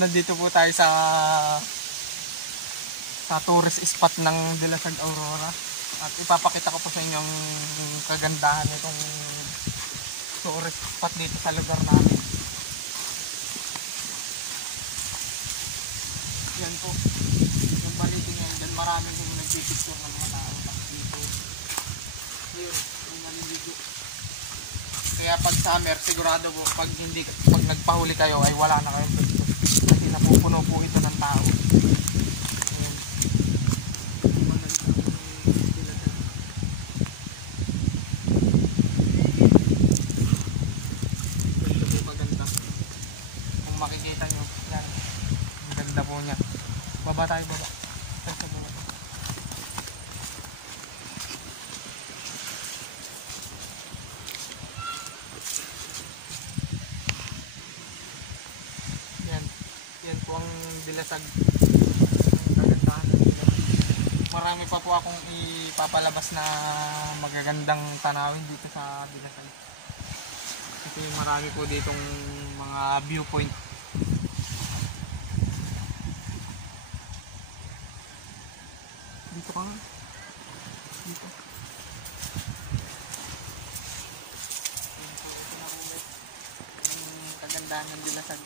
Nandito po tayo sa tourist spot ng Dilasag Aurora. At ipapakita ko po sa inyo ang kagandahan nitong tourist spot dito sa lugar namin. Yan po. Yung balitin yan. Yan marami yung nagpipicture ng mga tao. Dito. Ayun. Yung naliligo. Kaya pag summer, sigurado po pag nagpahuli kayo ay wala na kayong picture. Kasi napupuno po ito ng tao. Ayan. Ganda po maganda. Kung makikita nyo, yan. Ang ganda po niya. Baba tayo, baba. Yan po ang Dilasag. Marami pa po akong ipapalabas na magagandang tanawin dito sa Dilasag. Kasi marami po ditong mga viewpoint. Dito ka nga. Dito. Yan po, ito na ulit. Yung kagandahan ng Dilasag.